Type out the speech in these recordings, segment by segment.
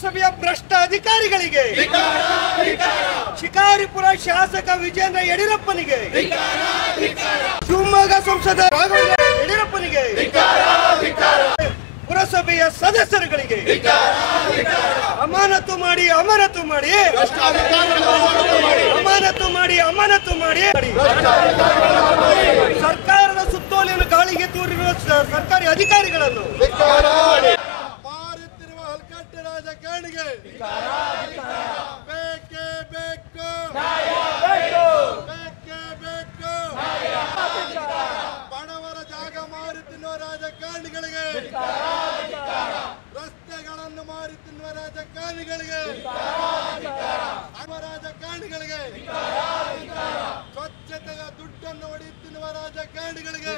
ಪುರಸಭೆಯ ಭ್ರಷ್ಟ ಅಧಿಕಾರಿಗಳಿಗೆ, ಶಿಕಾರಿಪುರ ಶಾಸಕ ವಿಜೇಂದ್ರ ಯಡಿಯೂರಪ್ಪನಿಗೆ, ಶಿವಮೊಗ್ಗ ಸಂಸದ ರಾಘವೇಂದ್ರ ಯಡಿಯೂರಪ್ಪನಿಗೆ, ಪುರಸಭೆಯ ಸದಸ್ಯರುಗಳಿಗೆ ಅಮಾನತು ಮಾಡಿ ಸರ್ಕಾರದ ಸುತ್ತೋಲೆಯನ್ನು ಗಾಳಿಗೆ ತೂರಿರುವ ಸರ್ಕಾರಿ ಅಧಿಕಾರಿಗಳನ್ನು, ಮಾರುತ್ತಿರುವ ಹಲ್ಕಟ್ಟ ರಾಜಕಾರಣಿಗೆ ಬೇಕೇ ಬೇಕು, ಬಡವರ ಜಾಗ ಮಾರಿ ತಿನ್ನುವ ರಾಜಕಾರಣಿಗಳಿಗೆ, ರಸ್ತೆಗಳನ್ನು ಮಾರಿ ತಿನ್ನುವ ರಾಜಕಾರಣಿಗಳಿಗೆ, ರಾಜಕಾರಣಿಗಳಿಗೆ, ಸ್ವಚ್ಛತೆಯ ದುಡ್ಡನ್ನು ಹೊಡಿ ತಿನ್ನುವ ರಾಜಕಾರಣಿಗಳಿಗೆ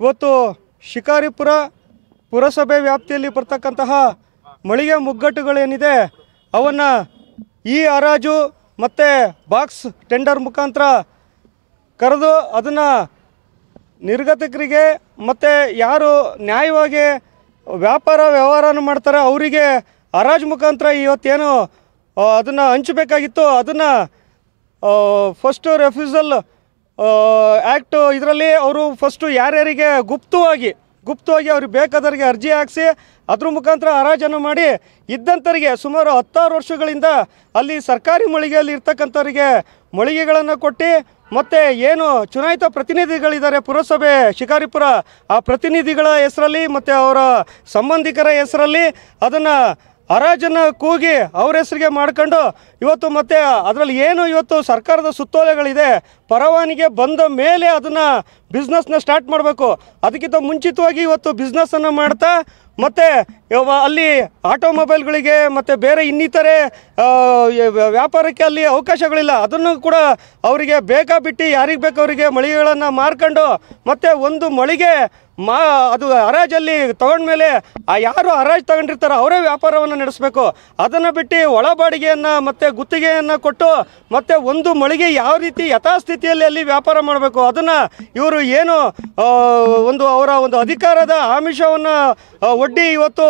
ಇವತ್ತು ಶಿಕಾರಿಪುರ ಪುರಸಭೆ ವ್ಯಾಪ್ತಿಯಲ್ಲಿ ಬರ್ತಕ್ಕಂತಹ ಮಳಿಗೆ ಮುಗ್ಗಟ್ಟುಗಳೇನಿದೆ ಅವನ್ನು ಈ ಹರಾಜು ಮತ್ತು ಬಾಕ್ಸ್ ಟೆಂಡರ್ ಮುಖಾಂತರ ಕರೆದು ಅದನ್ನು ನಿರ್ಗತಿಕರಿಗೆ ಮತ್ತು ಯಾರು ನ್ಯಾಯವಾಗಿ ವ್ಯವಹಾರನ ಮಾಡ್ತಾರೆ ಅವರಿಗೆ ಹರಾಜು ಮುಖಾಂತರ ಇವತ್ತೇನು ಅದನ್ನು ಹಂಚಬೇಕಾಗಿತ್ತು ಅದನ್ನು ಫಸ್ಟು ರೆಫ್ಯೂಸಲ್ ಆ್ಯಕ್ಟು ಇದರಲ್ಲಿ ಅವರು ಫಸ್ಟು ಯಾರ್ಯಾರಿಗೆ ಗುಪ್ತವಾಗಿ ಅವ್ರಿಗೆ ಬೇಕಾದವರಿಗೆ ಅರ್ಜಿ ಹಾಕಿಸಿ ಅದ್ರ ಮುಖಾಂತರ ಹರಾಜನ್ನು ಮಾಡಿ ಇದ್ದಂಥವರಿಗೆ ಸುಮಾರು 16 ವರ್ಷಗಳಿಂದ ಅಲ್ಲಿ ಸರ್ಕಾರಿ ಮಳಿಗೆಯಲ್ಲಿ ಇರ್ತಕ್ಕಂಥವರಿಗೆ ಮಳಿಗೆಗಳನ್ನು ಕೊಟ್ಟು ಮತ್ತು ಏನು ಚುನಾಯಿತ ಪ್ರತಿನಿಧಿಗಳಿದ್ದಾರೆ ಪುರಸಭೆ ಶಿಕಾರಿಪುರ ಆ ಪ್ರತಿನಿಧಿಗಳ ಹೆಸರಲ್ಲಿ ಮತ್ತು ಅವರ ಸಂಬಂಧಿಕರ ಹೆಸರಲ್ಲಿ ಅದನ್ನು ಹರಾಜನ್ನು ಕೂಗಿ ಅವ್ರ ಹೆಸರಿಗೆ ಮಾಡ್ಕೊಂಡು ಇವತ್ತು ಮತ್ತು ಅದರಲ್ಲಿ ಏನು ಇವತ್ತು ಸರ್ಕಾರದ ಸುತ್ತೋಲೆಗಳಿದೆ ಪರವಾನಿಗೆ ಬಂದ ಮೇಲೆ ಅದನ್ನು ಬಿಸ್ನೆಸ್ನ ಸ್ಟಾರ್ಟ್ ಮಾಡಬೇಕು. ಅದಕ್ಕಿಂತ ಮುಂಚಿತವಾಗಿ ಇವತ್ತು ಬಿಸ್ನೆಸ್ಸನ್ನು ಮಾಡ್ತಾ ಮತ್ತು ಅಲ್ಲಿ ಆಟೋಮೊಬೈಲ್ಗಳಿಗೆ ಮತ್ತು ಬೇರೆ ಇನ್ನಿತರೆ ವ್ಯಾಪಾರಕ್ಕೆ ಅಲ್ಲಿ ಅವಕಾಶಗಳಿಲ್ಲ. ಅದನ್ನು ಕೂಡ ಅವರಿಗೆ ಬೇಕಾಬಿಟ್ಟು ಯಾರಿಗೆ ಬೇಕು ಅವರಿಗೆ ಮಳಿಗೆಗಳನ್ನು ಮಾರ್ಕೊಂಡು ಮತ್ತು ಒಂದು ಮಳಿಗೆ ಅದು ಹರಾಜಲ್ಲಿ ತೊಗೊಂಡ್ಮೇಲೆ ಯಾರು ಹರಾಜು ತಗೊಂಡಿರ್ತಾರೋ ಅವರೇ ವ್ಯಾಪಾರವನ್ನು ನಡೆಸಬೇಕು. ಅದನ್ನು ಬಿಟ್ಟು ಒಳ ಬಾಡಿಗೆಯನ್ನು ಮತ್ತು ಗುತ್ತಿಗೆಯನ್ನು ಕೊಟ್ಟು ಮತ್ತು ಒಂದು ಮಳಿಗೆ ಯಾವ ರೀತಿ ಯಥಾಸ್ಥಿತಿಯಲ್ಲಿ ಅಲ್ಲಿ ವ್ಯಾಪಾರ ಮಾಡಬೇಕು ಅದನ್ನು ಇವರು ಏನು ಅವರ ಒಂದು ಅಧಿಕಾರದ ಆಮಿಷವನ್ನು ಒಡ್ಡಿ ಇವತ್ತು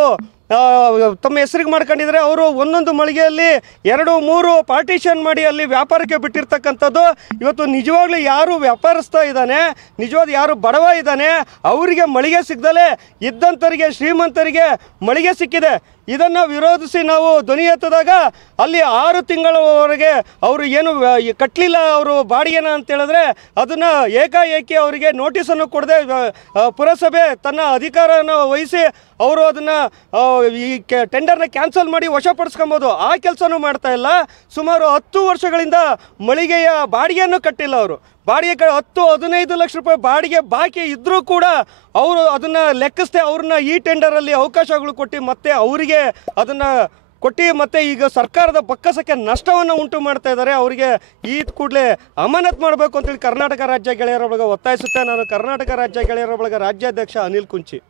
ತಮ್ಮ ಹೆಸರಿಗೆ ಮಾಡ್ಕೊಂಡಿದ್ರೆ ಅವರು ಒಂದೊಂದು ಮಳಿಗೆಯಲ್ಲಿ 2-3 ಪಾರ್ಟಿಷನ್ ಮಾಡಿ ಅಲ್ಲಿ ವ್ಯಾಪಾರಕ್ಕೆ ಬಿಟ್ಟಿರ್ತಕ್ಕಂಥದ್ದು. ಇವತ್ತು ನಿಜವಾಗ್ಲೂ ಯಾರು ವ್ಯಾಪಾರಿಸ್ತಾ ಇದ್ದಾನೆ, ನಿಜವಾದ ಯಾರು ಬಡವ ಇದ್ದಾನೆ ಅವರಿಗೆ ಮಳಿಗೆ ಸಿಗದಲೇ ಇದ್ದಂಥವರಿಗೆ ಶ್ರೀಮಂತರಿಗೆ ಮಳಿಗೆ ಸಿಕ್ಕಿದೆ. ಇದನ್ನು ವಿರೋಧಿಸಿ ನಾವು ಧ್ವನಿ ಎತ್ತಿದಾಗ ಅಲ್ಲಿ 6 ತಿಂಗಳವರೆಗೆ ಅವರು ಏನು ಕಟ್ಟಲಿಲ್ಲ ಅವರು ಬಾಡಿಗೆನ ಅಂತ ಹೇಳಿದ್ರೆ ಅದನ್ನು ಏಕಾಏಕಿ ಅವರಿಗೆ ನೋಟಿಸನ್ನು ಕೊಡದೆ ಪುರಸಭೆ ತನ್ನ ಅಧಿಕಾರನ ವಹಿಸಿ ಅವರು ಅದನ್ನು ಈ ಟೆಂಡರ್ನ ಕ್ಯಾನ್ಸಲ್ ಮಾಡಿ ವಶಪಡಿಸ್ಕೊಬೋದು. ಆ ಕೆಲಸನೂ ಮಾಡ್ತಾ ಇಲ್ಲ. ಸುಮಾರು 10 ವರ್ಷಗಳಿಂದ ಮಳಿಗೆಯ ಬಾಡಿಗೆಯನ್ನು ಕಟ್ಟಿಲ್ಲ ಅವರು. ಬಾಡಿಗೆ 10-15 ಲಕ್ಷ ರೂಪಾಯಿ ಬಾಡಿಗೆ ಬಾಕಿ ಇದ್ದರೂ ಕೂಡ ಅವರು ಅದನ್ನು ಲೆಕ್ಕಿಸದೆ ಅವ್ರನ್ನ ಈ ಟೆಂಡರಲ್ಲಿ ಅವಕಾಶಗಳು ಕೊಟ್ಟು ಮತ್ತೆ ಅವರಿಗೆ ಅದನ್ನು ಕೊಟ್ಟು ಮತ್ತು ಈಗ ಸರ್ಕಾರದ ಬೊಕ್ಕಸಕ್ಕೆ ನಷ್ಟವನ್ನು ಉಂಟು ಮಾಡ್ತಾ ಇದ್ದಾರೆ. ಅವರಿಗೆ ಈ ಕೂಡಲೇ ಅಮಾನತ್ ಮಾಡಬೇಕು ಅಂತೇಳಿ ಕರ್ನಾಟಕ ರಾಜ್ಯ ಗೆಳೆಯರ ಬಳಗ ಒತ್ತಾಯಿಸುತ್ತೆ. ನಾನು ಕರ್ನಾಟಕ ರಾಜ್ಯ ಗೆಳೆಯರ ಬಳಗ ರಾಜ್ಯಾಧ್ಯಕ್ಷ ಅನಿಲ್ ಕುಂಚಿ.